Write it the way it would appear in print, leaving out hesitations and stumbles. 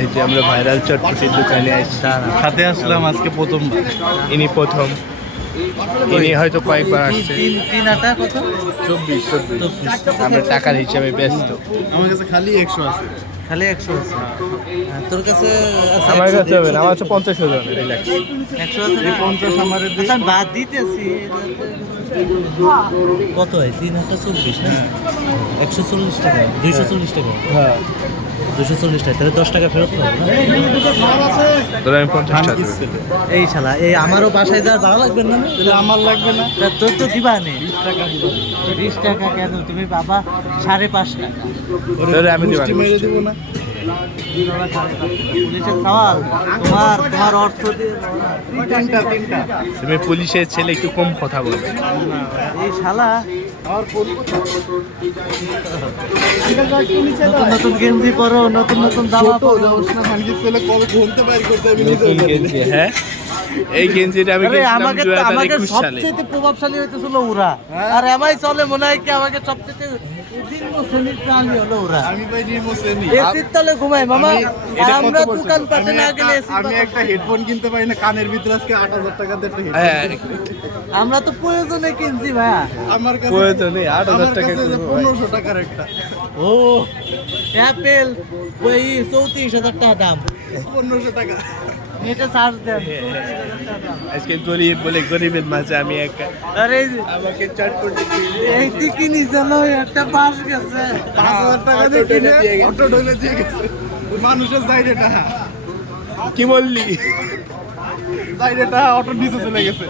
এই যে আমরা ভাইরাল চটপটির দোকানে সাথে আসলাম আজকে প্রথম। ইনি প্রথম, ইনি হয়তো কয়েকবার আসছে। তিন আটা কত? 24। আমরা টাকার হিসাবে ব্যস্ত। আমার কাছে খালি 100 আছে। খালি 100 আছে? তোর কাছে আছে? আমার কাছে হবে না, আমার কাছে 50,000 রিল্যাক্স। 100 আছে? 50 আমার বাদ দিতেছি। কত হয়? 3 আটা 24 না? 140 টাকা, 240 টাকা। হ্যাঁ 240 টাকা, তাহলে 10 টাকা ফেরত পাবো না? তোর আমি 50 টাকা দেব। এই শালা, এই আমারও বাসায় যাওয়ার ভাড়া লাগবে না? আমার লাগবে না, তোর তো দিবা নে। 20 টাকা কেন? তুমি বাবা 5.5 টাকা। তোরে আমি দিব না। পুলিশের সওয়াল তোমার অর্থ দিয়ে তিনটা। তুমি পুলিশের ছেলে, একটু কম কথা বলো। এই শালা নতুন গেঞ্জি পরো, নতুন জামা পরো। নতুন গেঞ্জি, হ্যাঁ এই গেঞ্জিটা আমি আমাকে কিনেছিলাম 2021 সালে। সবচেয়ে প্রভাবশালী হইতেছিল ওরা, আর এমআই চলে মনে হয় কি আমাকে সবচেয়ে নিম্ন শ্রেণীর প্রাণী হলো ওরা। আমি ভাই নিম্ন শ্রেণী। এসির তলে ঘুমাই মামা, এটা কত আমরা বলছো? দোকান পাতে না গেলে আমি একটা হেডফোন কিনতে পারি না, কানের ভিতরে আজকে 8,000 টাকা দিয়ে একটা হ্যাঁ হেডফোন। আমরা তো প্রয়োজনে কিনছি ভাইয়া। আমার কাছে প্রয়োজনে 8,000 টাকা 1500 টাকার একটা। ও অ্যাপেল ওই 34,000 টাকা দাম, 1500 টাকা। এটা চার্জ দেন। আজকে গরিব বলে গরিবের মাঝে আমি একা। আরে আমাকে চটপটি এই দিকে নিচে নয়, একটা বাস গেছে। 5,000 টাকা দিয়ে কিনে অটো ঢলে দিয়ে গেছে। মানুষের যাইরে টাকা, কি বললি? যাইরে টাকা অটো নিচে চলে গেছে।